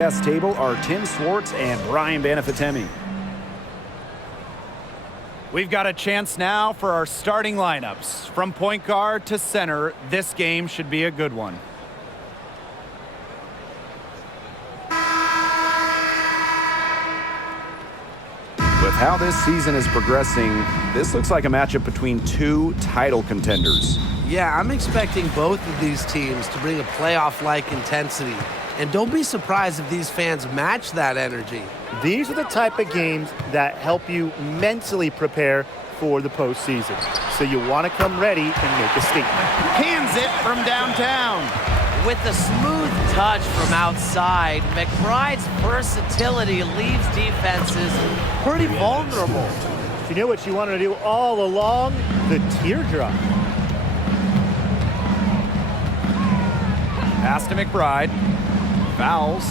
Table are Tim Swartz and Brian Banafitemi. We've got a chance now for our starting lineups. From point guard to center, this game should be a good one. With how this season is progressing, this looks like a matchup between two title contenders. Yeah, I'm expecting both of these teams to bring a playoff-like intensity. And don't be surprised if these fans match that energy. These are the type of games that help you mentally prepare for the postseason. So you want to come ready and make a statement. Cans it from downtown. With a smooth touch from outside, McBride's versatility leaves defenses pretty vulnerable. You know what you wanted to do all along? The teardrop. Pass to McBride. Fouls.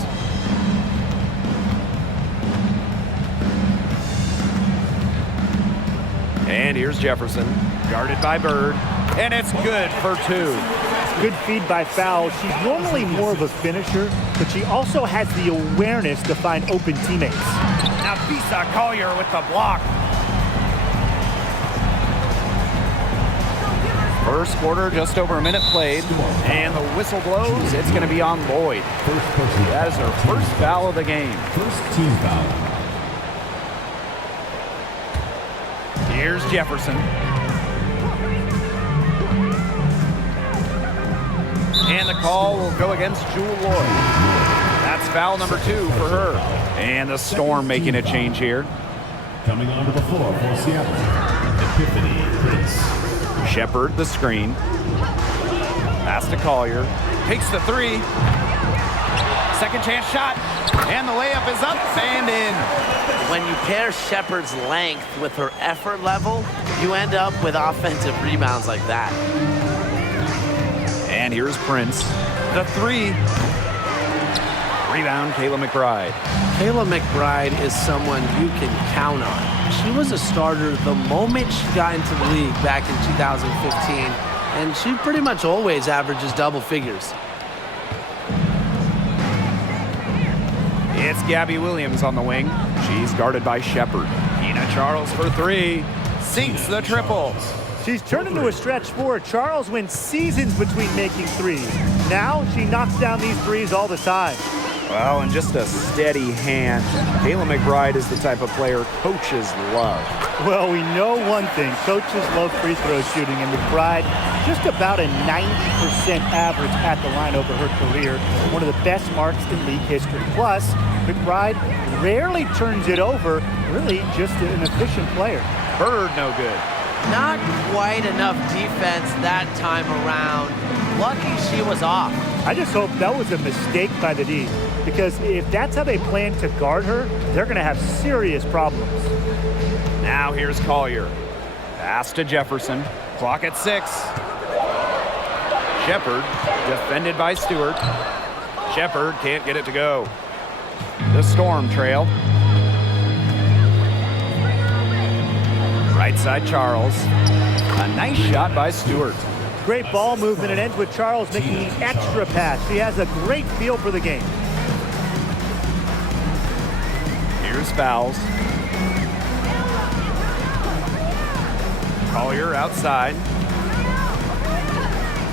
And here's Jefferson, guarded by Bird, and it's good for two. Good feed by Foul. She's normally more of a finisher, but she also has the awareness to find open teammates. Now Visa Collier with the block. First quarter, just over a minute played, and the whistle blows. It's going to be on Lloyd. That is her first foul of the game. First team foul. Here's Jefferson. And the call will go against Jewel Lloyd. That's foul number 2 for her. And the Storm making a change here. Coming onto the floor for Seattle, Epiphany Prince. Shepard, the screen. Pass to Collier. Takes the 3. Second chance shot. And the layup is up and in. When you pair Shepard's length with her effort level, you end up with offensive rebounds like that. And here's Prince. The 3. Rebound, Kayla McBride. Kayla McBride is someone you can count on. She was a starter the moment she got into the league back in 2015, and she pretty much always averages double figures. It's Gabby Williams on the wing. She's guarded by Shepard. Ina Charles for 3. Sinks the triple. She's turned into a stretch 4. Charles wins seasons between making threes. Now she knocks down these threes all the time. Well, and just a steady hand. Kayla McBride is the type of player coaches love. Well, we know one thing. Coaches love free throw shooting, and McBride just about a 90% average at the line over her career. One of the best marks in league history. Plus, McBride rarely turns it over. Really just an efficient player. Bird no good. Not quite enough defense that time around. Lucky she was off. I just hope that was a mistake by the D, because if that's how they plan to guard her, they're going to have serious problems. Now here's Collier. Pass to Jefferson. Clock at 6. Shepard defended by Stewart. Shepard can't get it to go. The Storm trail. Right side Charles. A nice shot by Stewart. Great ball movement. It ends with Charles making the extra pass. She has a great feel for the game. Here's fouls. Collier outside.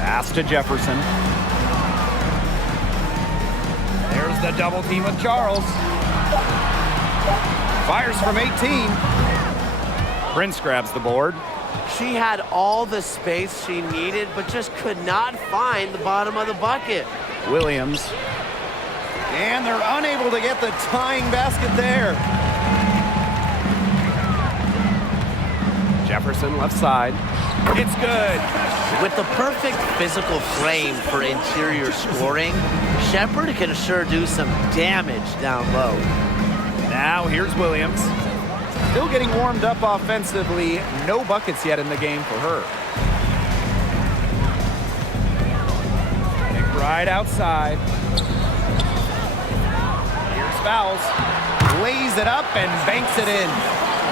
Pass to Jefferson. There's the double team with Charles. Fires from 18. Prince grabs the board. She had all the space she needed, but just could not find the bottom of the bucket. Williams. And they're unable to get the tying basket there. Jefferson left side. It's good. With the perfect physical frame for interior scoring, Shepard can sure do some damage down low. Now here's Williams. Still getting warmed up offensively. No buckets yet in the game for her. McBride outside. Here's fouls. Lays it up and banks it in.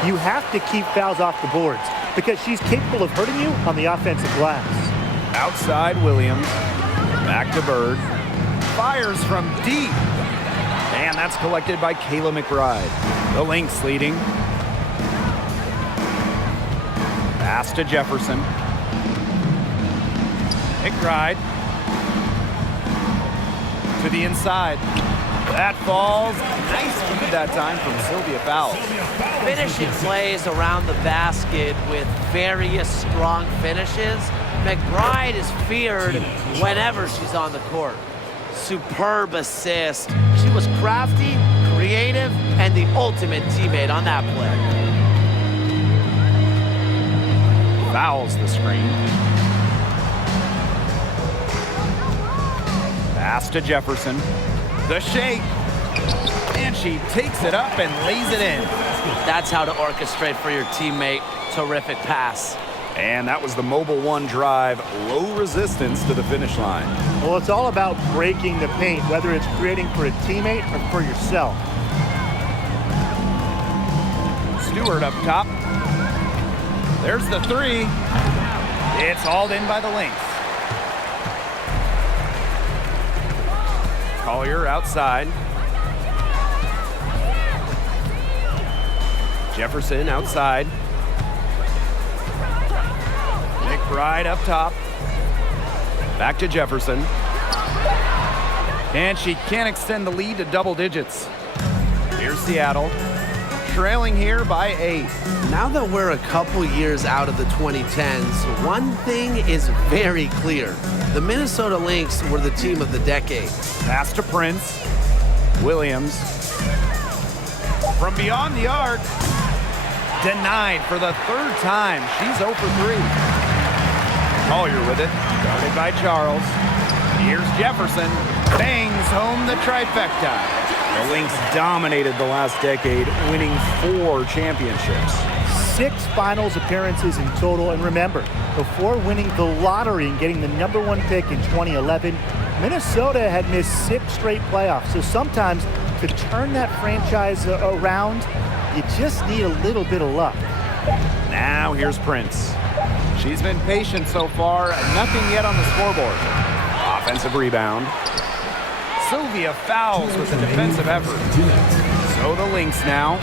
You have to keep fouls off the boards because she's capable of hurting you on the offensive glass. Outside Williams. Back to Bird. Fires from deep. And that's collected by Kayla McBride. The Lynx leading. Pass to Jefferson. McBride to the inside. That falls. Nice feed that time from Sylvia Fowles. Finishing plays around the basket with various strong finishes. McBride is feared whenever she's on the court. Superb assist. She was crafty, creative, and the ultimate teammate on that play. Fouls the screen. Pass to Jefferson. The shake. And she takes it up and lays it in. That's how to orchestrate for your teammate. Terrific pass. And that was the Mobile One drive. Low resistance to the finish line. Well, it's all about breaking the paint, whether it's creating for a teammate or for yourself. Stewart up top. There's the three. It's hauled in by the Lynx. Collier outside. Jefferson outside. McBride up top. Back to Jefferson. And she can't extend the lead to double digits. Here's Seattle. Trailing here by 8. Now that we're a couple years out of the 2010s, one thing is very clear. The Minnesota Lynx were the team of the decade. Pass to Prince. Williams. From beyond the arc. Denied for the third time. She's 0 for 3. Collier with it. Guarded by Charles. Here's Jefferson. Bangs home the trifecta. The Lynx dominated the last decade, winning 4 championships. 6 finals appearances in total. And remember, before winning the lottery and getting the #1 pick in 2011, Minnesota had missed 6 straight playoffs. So sometimes to turn that franchise around, you just need a little bit of luck. Now here's Prince. She's been patient so far. Nothing yet on the scoreboard. Offensive rebound. Sylvia Fowles with a defensive effort. So the Lynx now.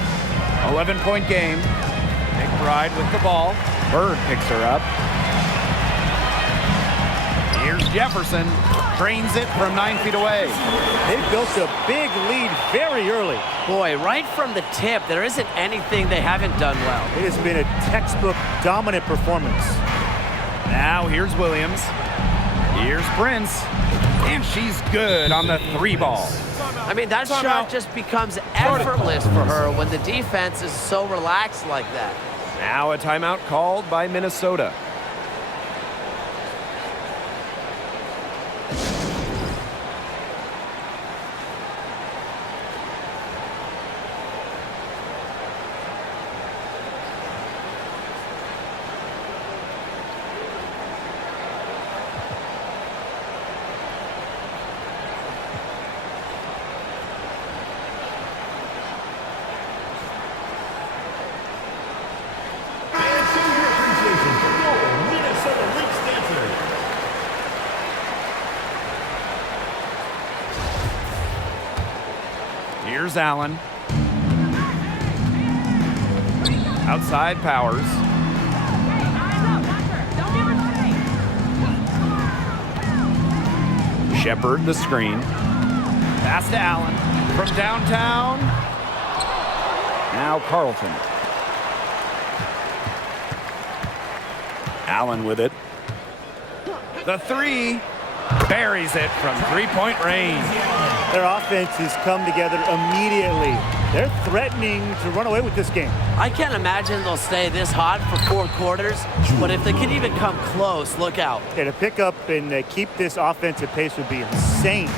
11-point game. McBride with the ball. Bird picks her up. Here's Jefferson. Trains it from 9 feet away. They built a big lead very early. Boy, right from the tip, there isn't anything they haven't done well. It has been a textbook dominant performance. Now here's Williams. Here's Prince. And she's good on the 3 ball. I mean, that shot just becomes effortless for her when the defense is so relaxed like that. Now a timeout called by Minnesota. Here's Allen. Outside Powers. Shepard the screen. Pass to Allen. From downtown. Now Carlton. Allen with it. The 3. Buries it from 3-point range. Their offense has come together immediately. They're threatening to run away with this game. I can't imagine they'll stay this hot for 4 quarters, but if they can even come close, look out. Yeah, to pick up and keep this offensive pace would be insane.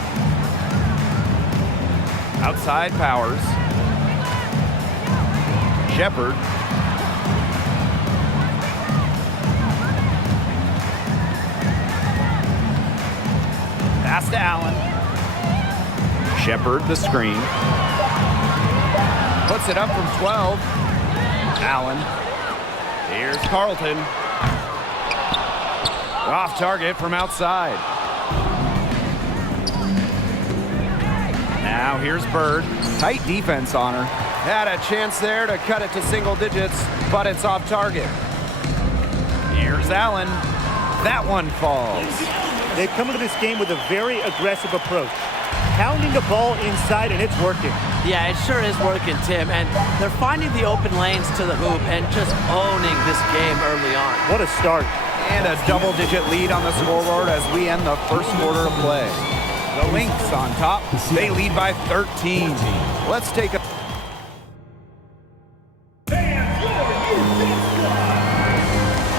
Outside Powers. Shepard. Pass to Allen. Shepard the screen. Puts it up from 12. Allen. Here's Carlton. Off target from outside. Now here's Bird. Tight defense on her. Had a chance there to cut it to single digits, but it's off target. Here's Allen. That one falls. They've come into this game with a very aggressive approach. Pounding the ball inside, and it's working. Yeah, it sure is working, Tim. And they're finding the open lanes to the hoop and just owning this game early on. What a start. And a double-digit lead on the scoreboard as we end the first quarter of play. The Lynx on top. They lead by 13. Let's take a...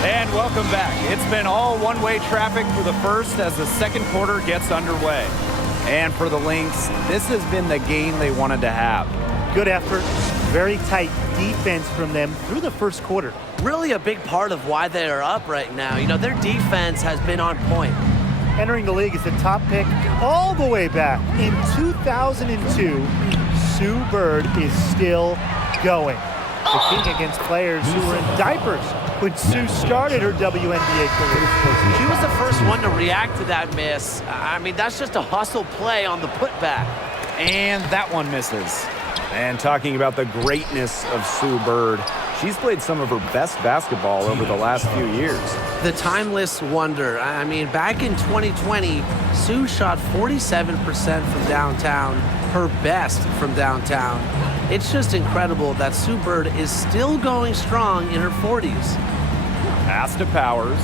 And welcome back. It's been all one-way traffic for the first as the second quarter gets underway. And for the Lynx, this has been the game they wanted to have. Good effort, very tight defense from them through the first quarter. Really a big part of why they are up right now. You know, their defense has been on point. Entering the league as the top pick all the way back in 2002, Sue Bird is still going. Competing against players who were in diapers when Sue started her WNBA career. She was the first one to react to that miss. I mean, that's just a hustle play on the putback. And that one misses. And talking about the greatness of Sue Bird, she's played some of her best basketball over the last few years. The timeless wonder. I mean, back in 2020, Sue shot 47% from downtown, her best from downtown. It's just incredible that Sue Bird is still going strong in her 40s. Pass to Powers.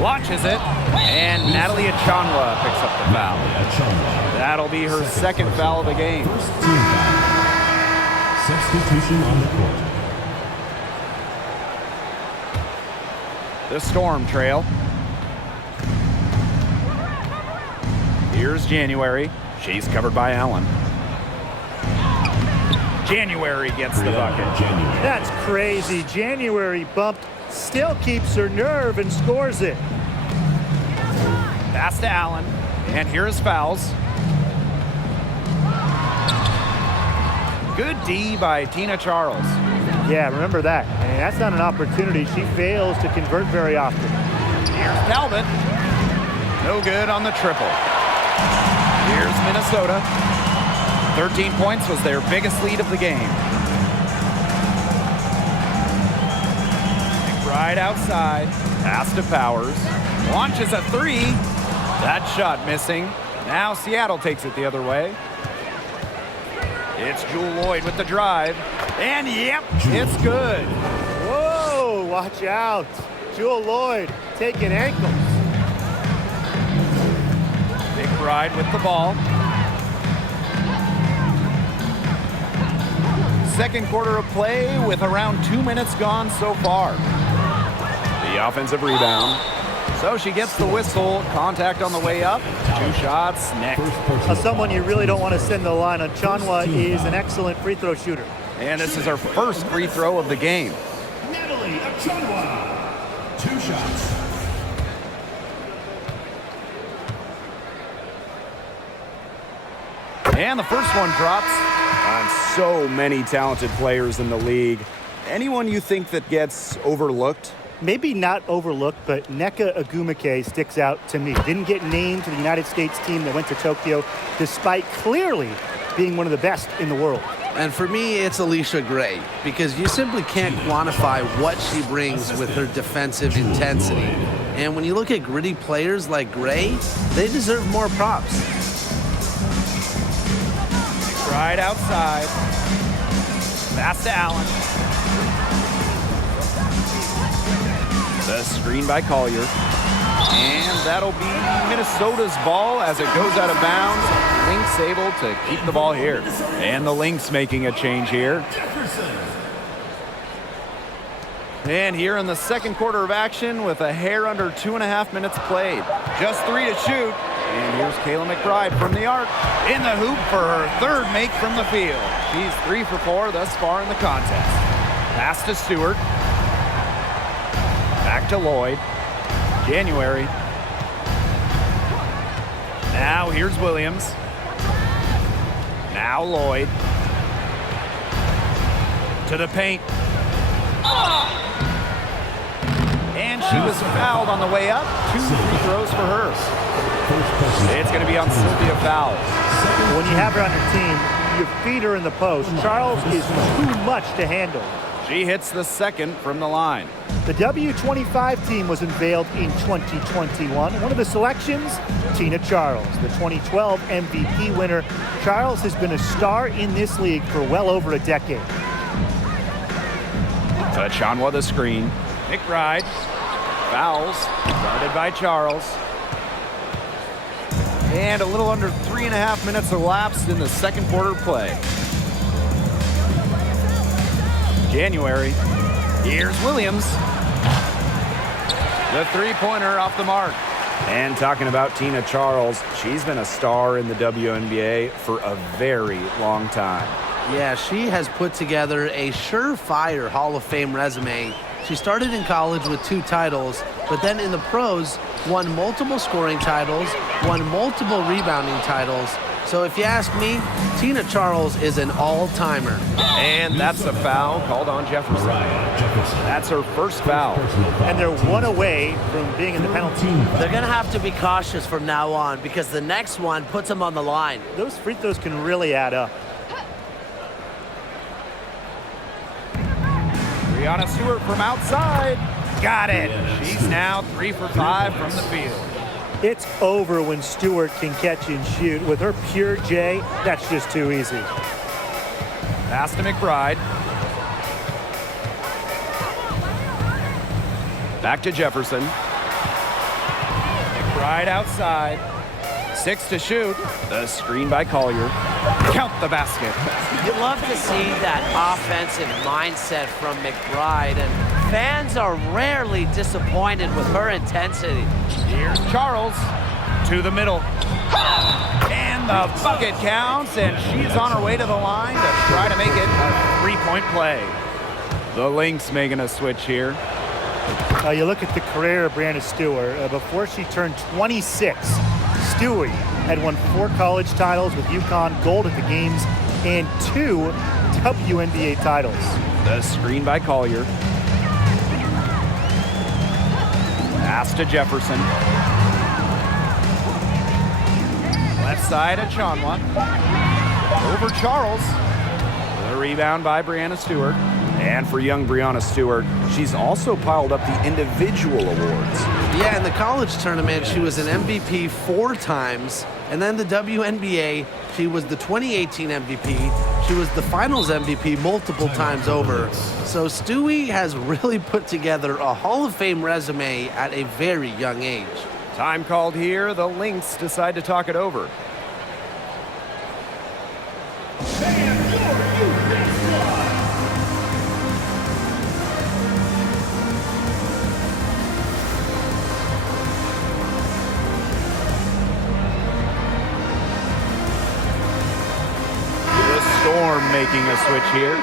Launches it. And Natalie Achanwa picks up the foul. That'll be her second foul of the game. First team foul. Substitution on the court. The Storm trail. Here's January. She's covered by Allen. January gets the bucket. That's crazy. January bumped, still keeps her nerve and scores it. Pass to Allen. And here's fouls. Good D by Tina Charles. Yeah, remember that. And that's not an opportunity she fails to convert very often. Here's Talbot. No good on the triple. Here's Minnesota. 13 points was their biggest lead of the game. Right outside. Pass to Powers. Launches a three. That shot missing. Now Seattle takes it the other way. It's Jewel Lloyd with the drive. And yep, it's good. Whoa, watch out. Jewel Lloyd taking ankles. McBride with the ball. Second quarter of play with around 2 minutes gone so far. The offensive rebound. So she gets the whistle. Contact on the way up. 2 shots next. Someone you really don't want to send to the line. Achanwa is an excellent free throw shooter. And this is her first free throw of the game. Natalie Achanwa. 2 shots. And the first one drops. On so many talented players in the league. Anyone you think that gets overlooked? Maybe not overlooked, but Nneka Ogwumike sticks out to me. Didn't get named to the United States team that went to Tokyo, despite clearly being one of the best in the world. And for me, it's Alicia Gray, because you simply can't quantify what she brings with her defensive intensity. And when you look at gritty players like Gray, they deserve more props. Right outside. Pass to Allen. The screen by Collier. And that'll be Minnesota's ball as it goes out of bounds. Lynx able to keep the ball here. And the Lynx making a change here. And here in the second quarter of action with a hair under 2.5 minutes played. Just 3 to shoot. And here's Kayla McBride from the arc. In the hoop for her third make from the field. She's 3 for 4 thus far in the contest. Pass to Stewart. Back to Lloyd. January. Now here's Williams. Now Lloyd. To the paint. And she was fouled on the way up. 2 free throws for her. It's going to be on Sylvia Fowles. When you have her on your team, You feed her in the post. Charles is too much to handle. She hits the second from the line. The W25 team was unveiled in 2021. One of the selections, Tina Charles, the 2012 MVP winner. Charles has been a star in this league for well over a decade. To Chanwa the screen. McBride fouls, guarded by Charles. And a little under 3.5 minutes elapsed in the second quarter play. January. Here's Williams. The three-pointer off the mark. And talking about Tina Charles, she's been a star in the WNBA for a very long time. Yeah, she has put together a surefire Hall of Fame resume. She started in college with 2 titles, but then in the pros, won multiple scoring titles, won multiple rebounding titles. So if you ask me, Tina Charles is an all-timer. And that's a foul called on Jefferson. That's her first foul. And they're one away from being in the penalty. They're going to have to be cautious from now on because the next one puts them on the line. Those free throws can really add up. Brianna Stewart from outside. Got it. She's now 3 for 5 from the field. It's over when Stewart can catch and shoot. With her pure J, that's just too easy. Pass to McBride. Back to Jefferson. McBride outside. 6 to shoot. The screen by Collier. Count the basket. You love to see that offensive mindset from McBride, and fans are rarely disappointed with her intensity. Here's Charles to the middle. And the bucket counts, and she's on her way to the line to try to make it a three-point play. The Lynx making a switch here. You look at the career of Brianna Stewart. Before she turned 26, Stewie had won 4 college titles with UConn, gold at the games, and 2 WNBA titles. The screen by Collier. Pass to Jefferson. Left side of Chanwa. Over Charles. The rebound by Brianna Stewart. And for young Brianna Stewart, she's also piled up the individual awards. Yeah, in the college tournament, she was an MVP 4 times. And then the WNBA, she was the 2018 MVP. She was the finals MVP multiple times over. So Stewie has really put together a Hall of Fame resume at a very young age. Time called here. The Lynx decide to talk it over. Storm making a switch here.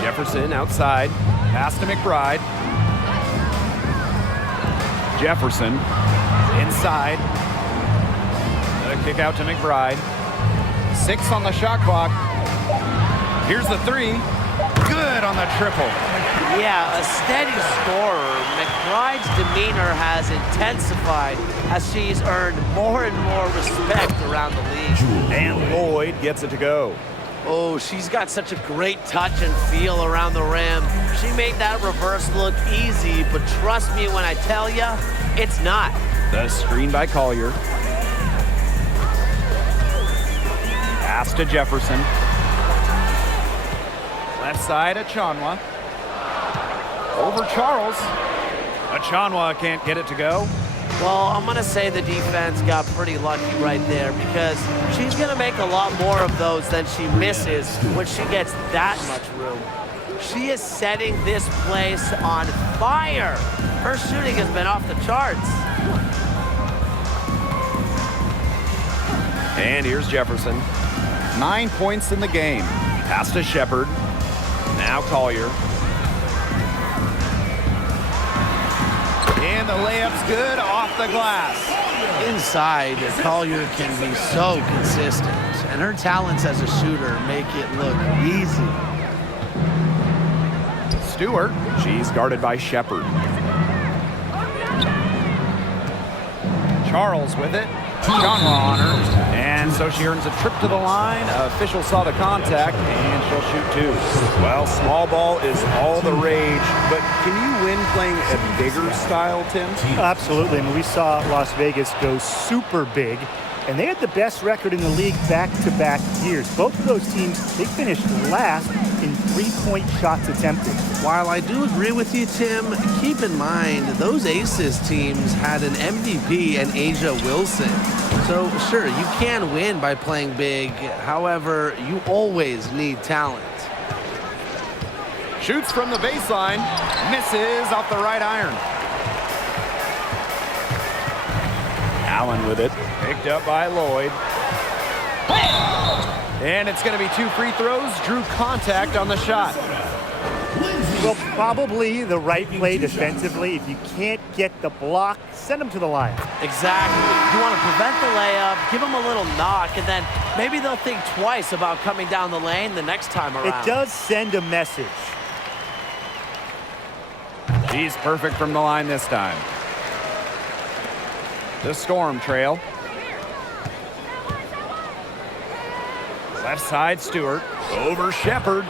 Jefferson outside. Pass to McBride. Jefferson inside. The kick out to McBride. 6 on the shot clock. Here's the 3. Good on the triple. Yeah, a steady scorer. McBride's demeanor has intensified as she's earned more and more respect around the league. And Lloyd gets it to go. Oh, she's got such a great touch and feel around the rim. She made that reverse look easy, but trust me when I tell you, it's not. The screen by Collier. Pass to Jefferson. Left side of Chanwa. Over Charles. Chanwa can't get it to go. Well, I'm going to say the defense got pretty lucky right there because she's going to make a lot more of those than she misses when she gets that much room. She is setting this place on fire. Her shooting has been off the charts. And here's Jefferson. 9 points in the game. Pass to Shepard. Now Collier. And the layup's good off the glass. Inside, Collier can be so consistent. and her talents as a shooter make it look easy. Stewart, she's guarded by Shepard. Charles with it. Genre on her. And so she earns a trip to the line. Official saw the contact, and she'll shoot two. Well, small ball is all the rage, but can you win playing a bigger style, Tim? Absolutely. I mean, we saw Las Vegas go super big, and they had the best record in the league back-to-back years. Both of those teams, they finished last in three-point shots attempted. While I do agree with you, Tim, keep in mind those Aces teams had an MVP and Asia Wilson. So, sure, you can win by playing big. However, you always need talent. Shoots from the baseline. Misses off the right iron. Allen with it. Picked up by Lloyd. And it's going to be 2 free throws. Drew contact on the shot. Well, probably the right play defensively. If you can't get the block, send them to the line. Exactly. You want to prevent the layup, give them a little knock, and then maybe they'll think twice about coming down the lane the next time around. It does send a message. She's perfect from the line this time. The Storm trail. Left side, Stewart. Over Shepard.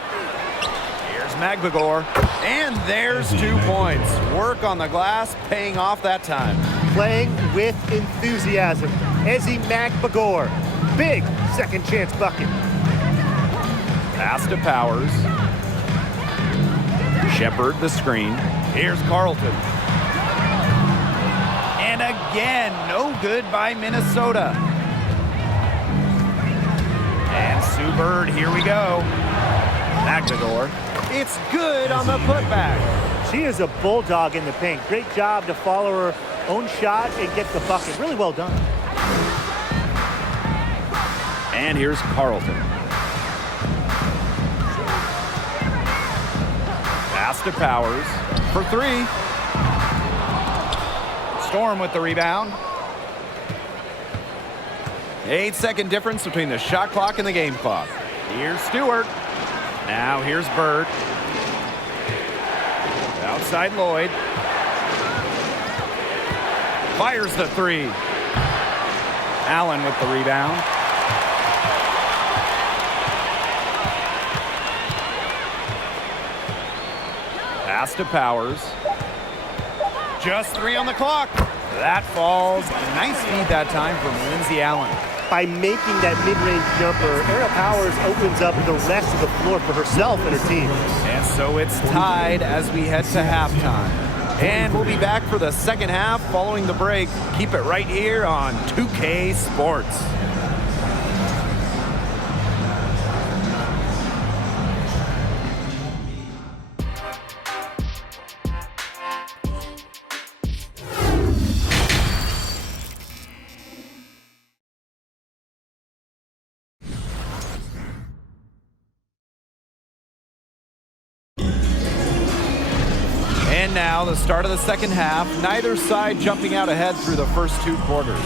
Here's Magbagor. And there's 2 points. Work on the glass, paying off that time. Playing with enthusiasm. Ezzy Magbagor. Big second chance bucket. Pass to Powers. Shepard, the screen. Here's Carlton. And again, no good by Minnesota. And Sue Bird, here we go. Magbagor. It's good on the putback. She is a bulldog in the paint. Great job to follow her own shot and get the bucket. Really well done. And here's Carlton. Pass to Powers for 3. Storm with the rebound. 8-second difference between the shot clock and the game clock. Here's Stewart. Now here's Bird. Outside Lloyd. Fires the 3. Allen with the rebound. Pass to Powers. Just 3 on the clock. That falls. Nice feed that time from Lindsay Allen. By making that mid-range jumper, Ariel Powers opens up the rest of the floor for herself and her team. And so it's tied as we head to halftime. And we'll be back for the second half following the break. Keep it right here on 2K Sports. And now the start of the second half. Neither side jumping out ahead through the first 2 quarters.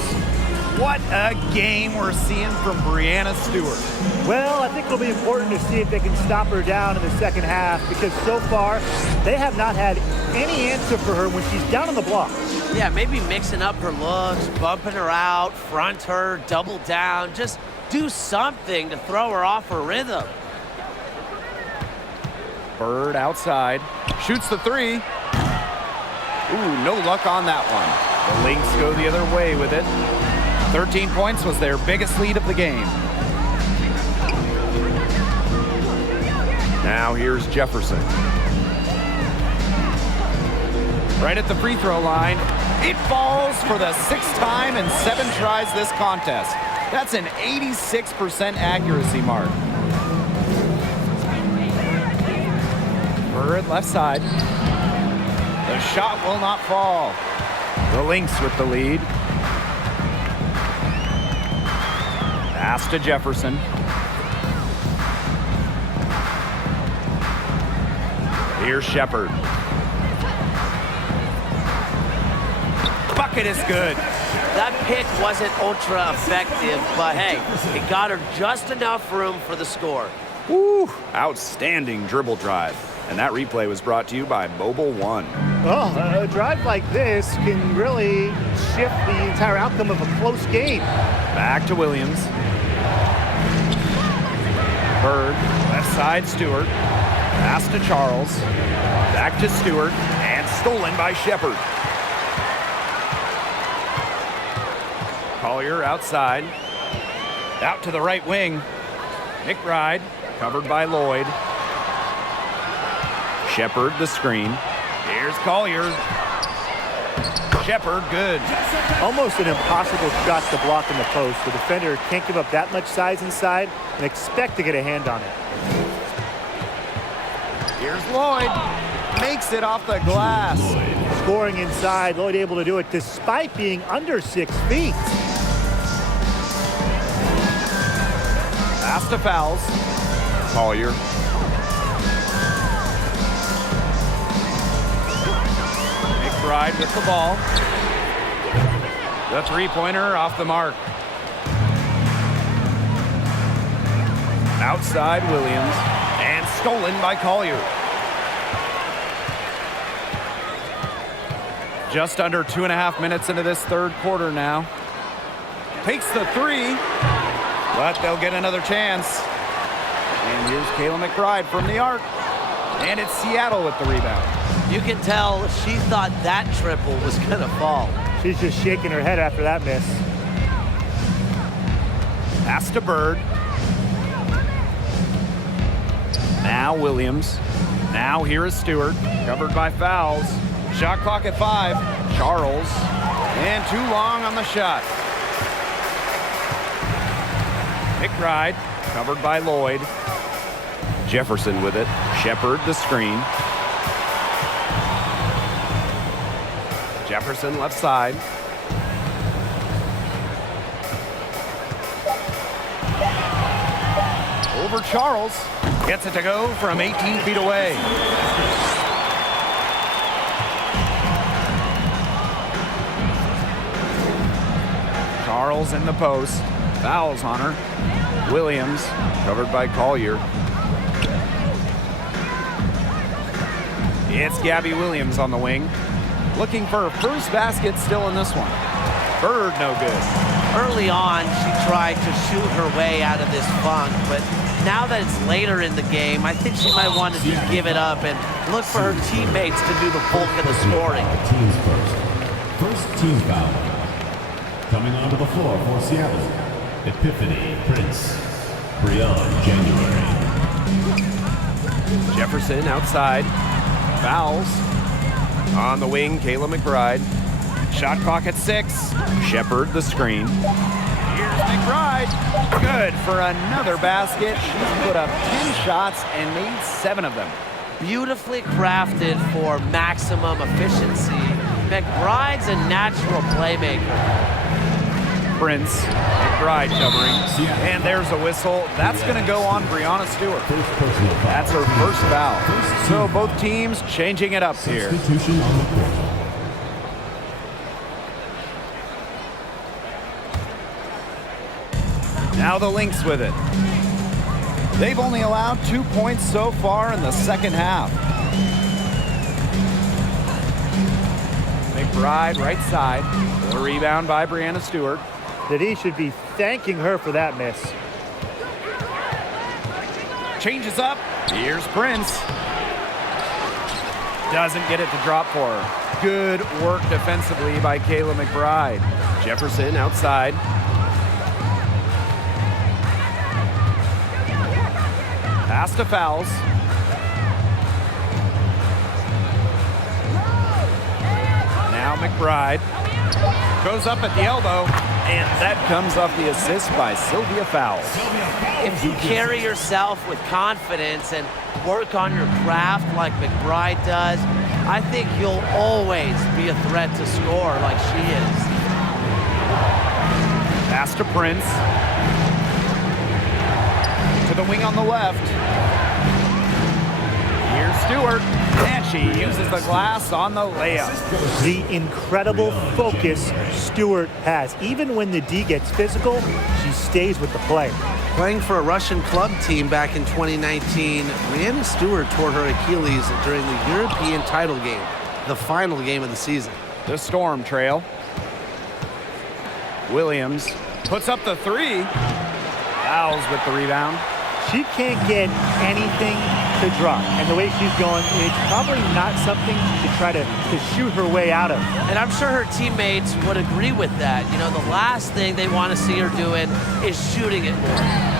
What a game we're seeing from Breanna Stewart. Well, I think it'll be important to see if they can stop her down in the second half, because so far they have not had any answer for her when she's down on the block. Yeah, maybe mixing up her looks, bumping her out, front her, double down. Just do something to throw her off her rhythm. Bird outside. Shoots the 3. Ooh, no luck on that one. The Lynx go the other way with it. 13 points was their biggest lead of the game. Now here's Jefferson. Right at the free throw line. It falls for the 6th time in 7 tries this contest. That's an 86% accuracy mark. Bird left side. The shot will not fall. The Lynx with the lead. Pass to Jefferson. Here's Shepard. Bucket is good. That pick wasn't ultra effective, but hey, it got her just enough room for the score. Woo! Outstanding dribble drive. And that replay was brought to you by Mobile One. Oh, a drive like this can really shift the entire outcome of a close game. Back to Williams. Bird, left side Stewart. Pass to Charles. Back to Stewart. And stolen by Shepard. Collier outside. Out to the right wing. McBride, covered by Lloyd. Shepard, the screen. Here's Collier. Shepard, good. Almost an impossible shot to block in the post. The defender can't give up that much size inside and expect to get a hand on it. Here's Lloyd. Makes it off the glass. Scoring inside, Lloyd able to do it despite being under 6 feet. Pass to Fouls. Collier. McBride with the ball. The three-pointer off the mark. Outside Williams. And stolen by Collier. Just under 2.5 minutes into this third quarter now. Takes the three, but they'll get another chance. And here's Kayla McBride from the arc. And it's Seattle with the rebound. You can tell she thought that triple was gonna fall. She's just shaking her head after that miss. Pass to Bird. Now Williams. Now here is Stewart, covered by Fouls. Shot clock at 5. Charles. And too long on the shot. McBride, covered by Lloyd. Jefferson with it. Shepard, the screen. Jefferson left side. Over Charles. Gets it to go from 18 feet away. Charles in the post. Fouls on her. Williams, covered by Collier. It's Gabby Williams on the wing. Looking for her first basket still in this one. Bird, no good. Early on, she tried to shoot her way out of this funk, but now that it's later in the game, I think she might want to just give it up and look for her teammates to do the bulk of the scoring. Teams first. First team foul. Coming onto the floor for Seattle. Epiphany Prince. Breon January. Jefferson outside. Fouls. On the wing, Kayla McBride. Shot clock at 6. Shepard, the screen. Here's McBride. Good for another basket. She's put up 10 shots and made 7 of them. Beautifully crafted for maximum efficiency. McBride's a natural playmaker. Prince, McBride covering. And there's a whistle. That's going to go on Breonna Stewart. That's her first foul. So both teams changing it up here. Substitution on the court. Now the Lynx with it. They've only allowed 2 points so far in the second half. McBride right side. The rebound by Breonna Stewart. That he should be thanking her for that miss. Changes up. Here's Prince. Doesn't get it to drop for her. Good work defensively by Kayla McBride. Jefferson outside. Pass to Fouls. Now McBride goes up at the elbow, and that comes off the assist by Sylvia Fouls. If you carry yourself with confidence and work on your craft like McBride does, I think you'll always be a threat to score like she is. Pass to Prince. To the wing on the left. Here's Stewart, and she uses the glass on the layup. The incredible focus Stewart has. Even when the D gets physical, she stays with the play. Playing for a Russian club team back in 2019, Brianna Stewart tore her Achilles during the European title game, the final game of the season. The Storm trail. Williams puts up the three. Fouls with the rebound. She can't get anything to drop. And the way she's going, it's probably not something to try to shoot her way out of. And I'm sure her teammates would agree with that. You know, the last thing they want to see her doing is shooting it more.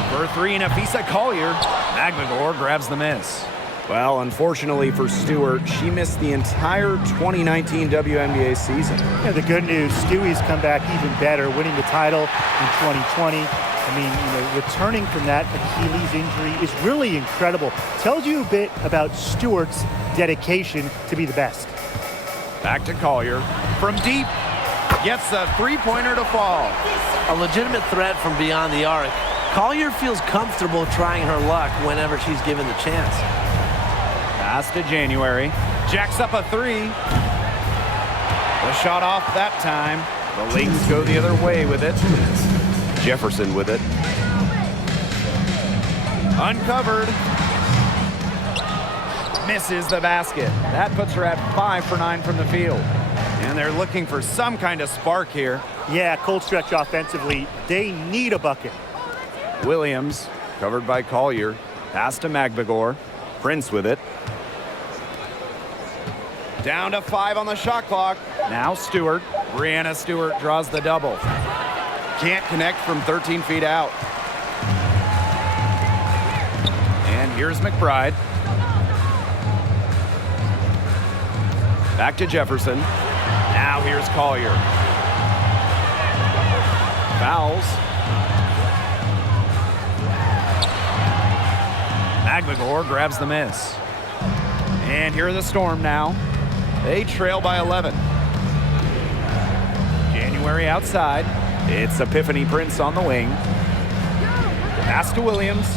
For three, Nafisa Collier. Magmagor grabs the miss. Well, unfortunately for Stewart, she missed the entire 2019 WNBA season. Yeah, the good news, Stewie's come back even better, winning the title in 2020. I mean, returning from that Achilles injury is really incredible. Tells you a bit about Stewart's dedication to be the best. Back to Collier. From deep, gets a three-pointer to fall. A legitimate threat from beyond the arc. Collier feels comfortable trying her luck whenever she's given the chance. Pass to January. Jacks up a three. The shot off that time. The Lynx go the other way with it. Jefferson with it. Uncovered. Misses the basket. That puts her at 5 for 9 from the field. And they're looking for some kind of spark here. Yeah, cold stretch offensively. They need a bucket. Williams, covered by Collier. Pass to Magmagor. Prince with it. Down to 5 on the shot clock. Now Stewart. Brianna Stewart draws the double. Can't connect from 13 feet out. And here's McBride. Back to Jefferson. Now here's Collier. Fouls. Magmagor grabs the miss. And here are the Storm now. They trail by 11. January outside. It's Epiphany Prince on the wing. Pass to Williams.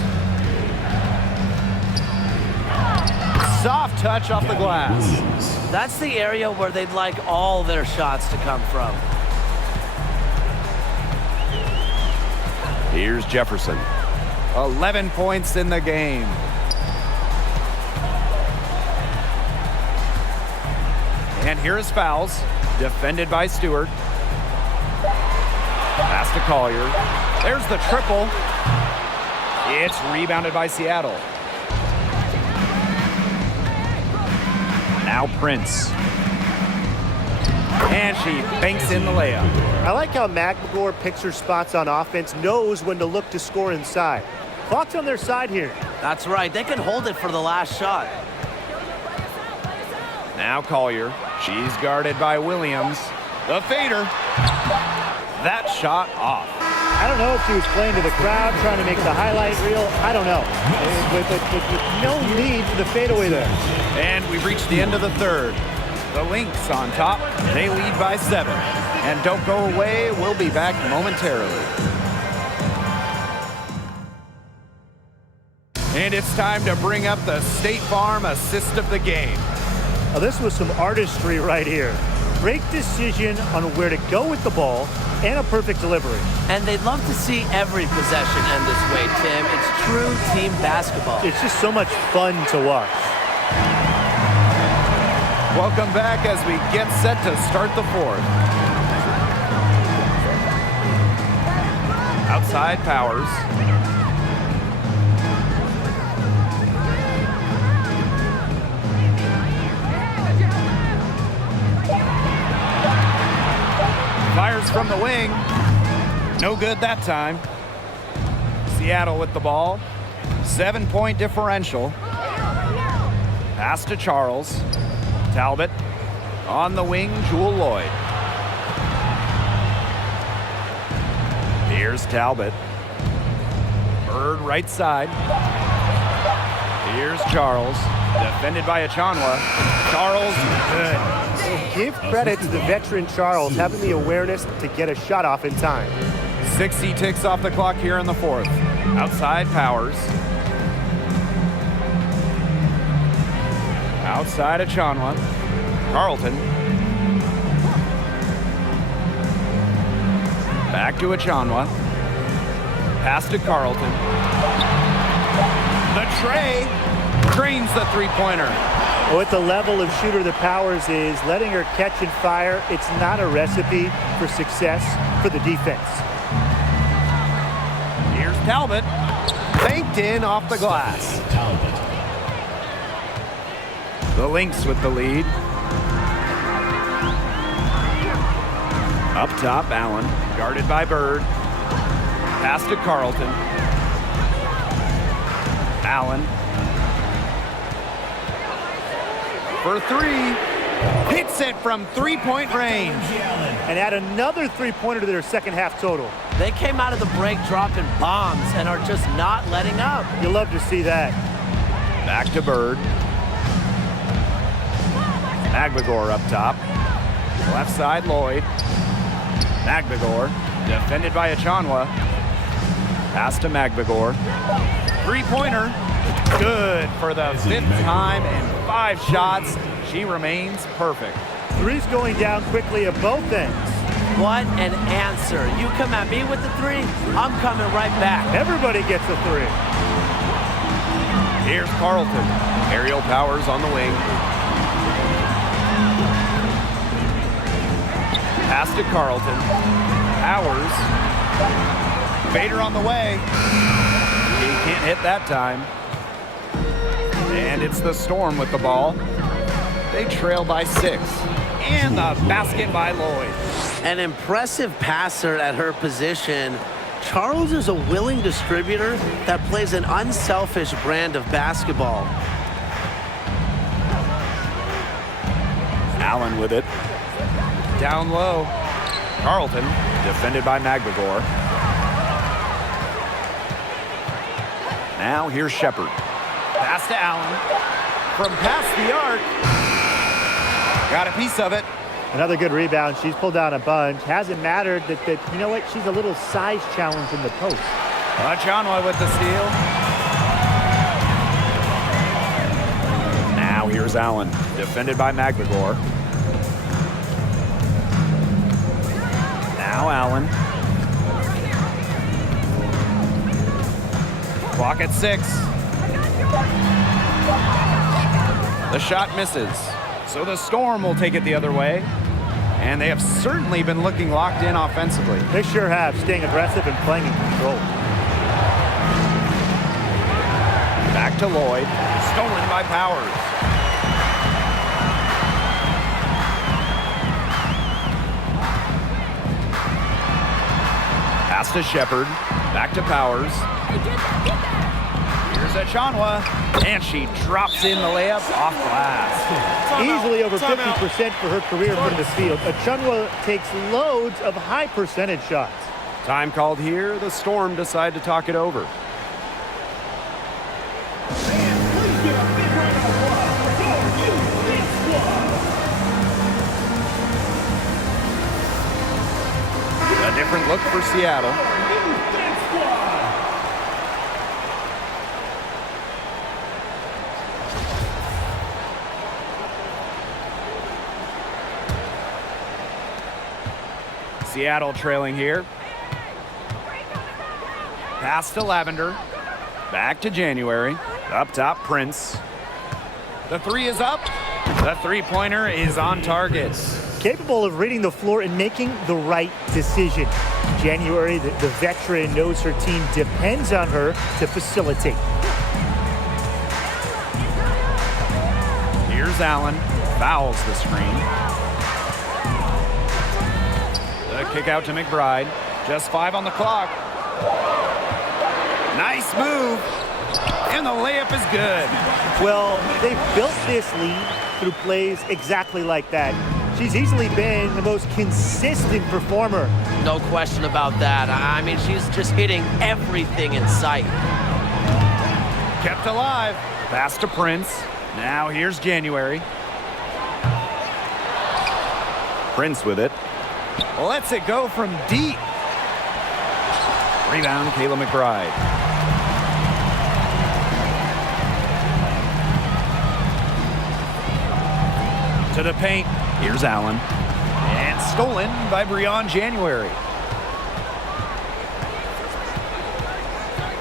Soft touch off the glass. That's the area where they'd like all their shots to come from. Here's Jefferson. 11 points in the game. And here is fouls. Defended by Stewart. Pass to Collier. There's the triple. It's rebounded by Seattle. Now Prince. And she banks in the layup. I like how Magmagor picks her spots on offense, knows when to look to score inside. Clock's on their side here. That's right. They can hold it for the last shot. Now Collier. She's guarded by Williams. The fader. That shot off. I don't know if she was playing to the crowd, trying to make the highlight reel. I don't know. But no need for the fadeaway there. And we've reached the end of the third. The Lynx on top. They lead by 7. And don't go away. We'll be back momentarily. And it's time to bring up the State Farm assist of the game. Now, this was some artistry right here. Great decision on where to go with the ball and a perfect delivery. And they'd love to see every possession end this way, Tim. It's true team basketball. It's just so much fun to watch. Welcome back as we get set to start the fourth. Outside Powers. Fires from the wing. No good that time. Seattle with the ball. 7-point differential. Pass to Charles. Talbot. On the wing, Jewel Lloyd. Here's Talbot. Bird right side. Here's Charles. Defended by Achanwa. Charles, good. Give credit to the veteran Charles having the awareness to get a shot off in time. 60 ticks off the clock here in the fourth. Outside Powers. Outside of Chanwa. Carlton. Back to Achanwa. Pass to Carlton. The tray drains the three-pointer. With the level of shooter that Powers is, letting her catch and fire, it's not a recipe for success for the defense. Here's Talbot. Banked in off the glass. Talbot. The Lynx with the lead. Up top, Allen. Guarded by Bird. Pass to Carlton. Allen. For three. Hits it from three-point range. And add another three-pointer to their second half total. They came out of the break dropping bombs and are just not letting up. You'll love to see that. Back to Bird. Magbagor up top. Left side, Lloyd. Magbagor. Defended by Achanwa. Pass to Magbagor. Three-pointer. Good for the fifth time in 5 shots. She remains perfect. Three's going down quickly at both ends. What an answer. You come at me with the three, I'm coming right back. Everybody gets a three. Here's Carlton. Aerial Powers on the wing. Pass to Carlton. Powers. Vader on the way. He can't hit that time. And it's the Storm with the ball. They trail by 6. And the basket by Lloyd. An impressive passer at her position. Charles is a willing distributor that plays an unselfish brand of basketball. Allen with it. Down low. Carlton, defended by Magbagor. Now here's Shepard. Pass to Allen. From past the arc. Got a piece of it. Another good rebound. She's pulled down a bunch. Hasn't mattered that you know what? She's a little size challenge in the post. Achanwa with the steal. Now here's Allen, defended by Magbagor. Now Allen. Clock at 6. The shot misses. So the Storm will take it the other way. And they have certainly been looking locked in offensively. They sure have, staying aggressive and playing in control. Back to Lloyd. Stolen by Powers. Pass to Shepard. Back to Powers. Here's Achanwa. And she drops in the layup off glass. Easily over 50% for her career from the field. Achanwa takes loads of high percentage shots. Time called here. The Storm decide to talk it over. A different look for Seattle. Seattle trailing here. Pass to Lavender. Back to January. Up top, Prince. The three is up. The three-pointer is on target. Capable of reading the floor and making the right decision. January, the veteran, knows her team depends on her to facilitate. Here's Allen. Fouls the screen. The kick out to McBride. Just 5 on the clock. Nice move. And the layup is good. Well, they've built this lead through plays exactly like that. She's easily been the most consistent performer. No question about that. I mean, she's just hitting everything in sight. Kept alive. Pass to Prince. Now here's January. Prince with it. Lets it go from deep. Rebound, Kayla McBride. To the paint. Here's Allen. And stolen by Breon January.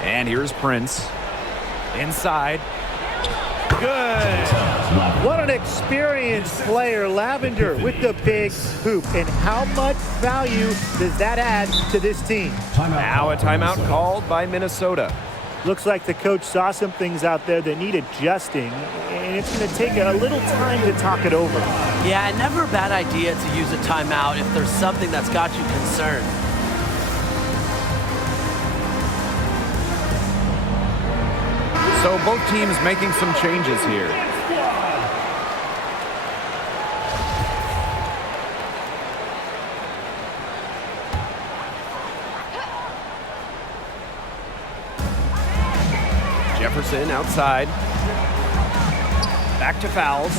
And here's Prince. Inside. Good. What an experienced player, Lavender, with the big hoop. And how much value does that add to this team? Now a timeout called by Minnesota. Looks like the coach saw some things out there that need adjusting, and it's going to take a little time to talk it over. Yeah, never a bad idea to use a timeout if there's something that's got you concerned. So both teams making some changes here. Jefferson outside. Back to fouls.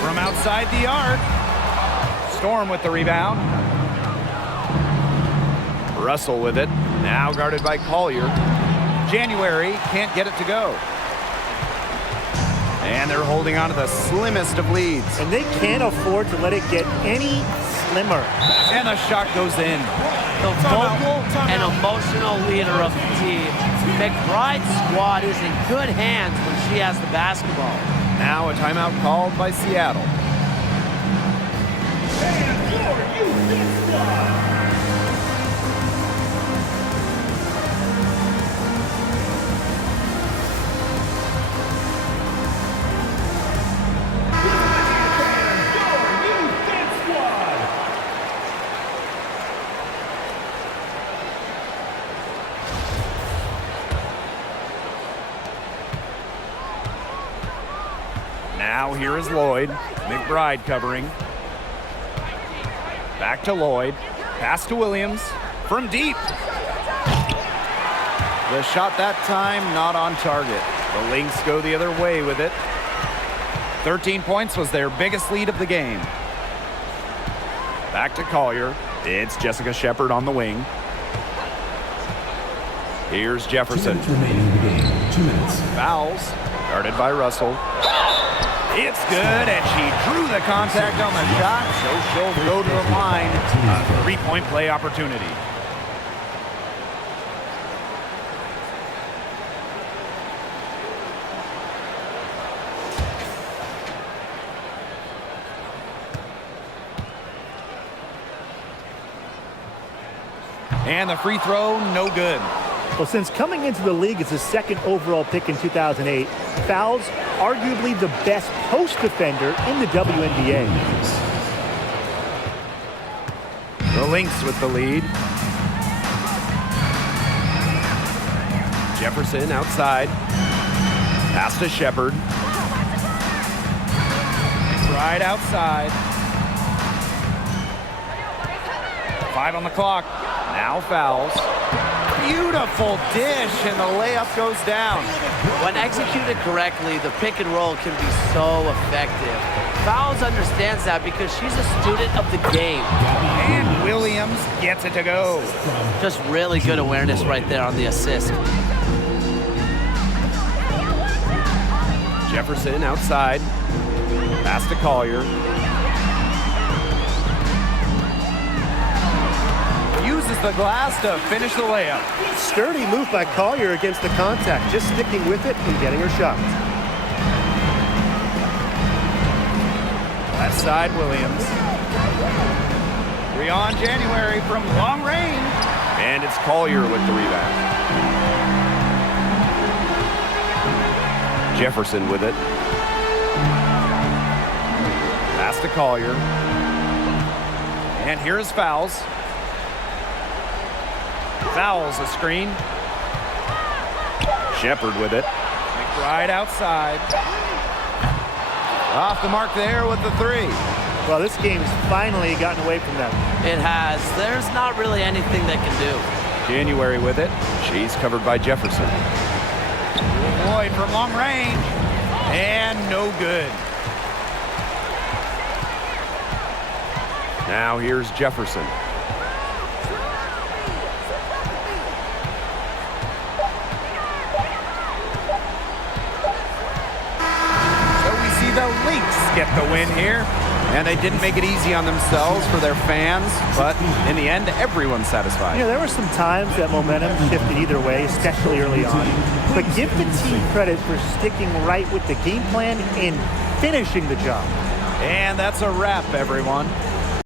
From outside the arc. Storm with the rebound. Russell with it. Now guarded by Collier. January can't get it to go. And they're holding on to the slimmest of leads. And they can't afford to let it get any slimmer. And the shot goes in. The vocal and emotional leader of the team. McBride's squad is in good hands when she has the basketball. Now a timeout called by Seattle. Now here is Lloyd. McBride covering. Back to Lloyd. Pass to Williams. From deep. The shot that time not on target. The Lynx go the other way with it. 13 points was their biggest lead of the game. Back to Collier. It's Jessica Shepard on the wing. Here's Jefferson. 2 minutes remaining in the game. 2 minutes. Fouls. Guarded by Russell. It's good, and she drew the contact on the shot, so she'll go to the line. A three-point play opportunity. And the free throw, no good. Well, since coming into the league as the second overall pick in 2008, Fowles arguably the best post defender in the WNBA. The Lynx with the lead. Jefferson outside. Pass to Shepard. Right outside. 5 on the clock. Now fouls. Beautiful dish, and the layup goes down. When executed correctly, the pick and roll can be so effective. Fowles understands that because she's a student of the game. And Williams gets it to go. Just really good awareness right there on the assist. Jefferson outside. Pass to Collier. Uses the glass to finish the layup. Sturdy move by Collier against the contact, just sticking with it and getting her shot. Left side, Williams. Breon January from long range. And it's Collier with the rebound. Jefferson with it. Pass to Collier. And here's Fouls. Fouls a screen. Shepard with it. McBride outside. Off the mark there with the three. Well, this game's finally gotten away from them. It has. There's not really anything they can do. January with it. She's covered by Jefferson. Lloyd from long range. And no good. Now here's Jefferson. So we see the Lynx get the win here. And they didn't make it easy on themselves for their fans, but in the end, everyone's satisfied. There were some times that momentum shifted either way, especially early on. But give the team credit for sticking right with the game plan and finishing the job. And that's a wrap, everyone.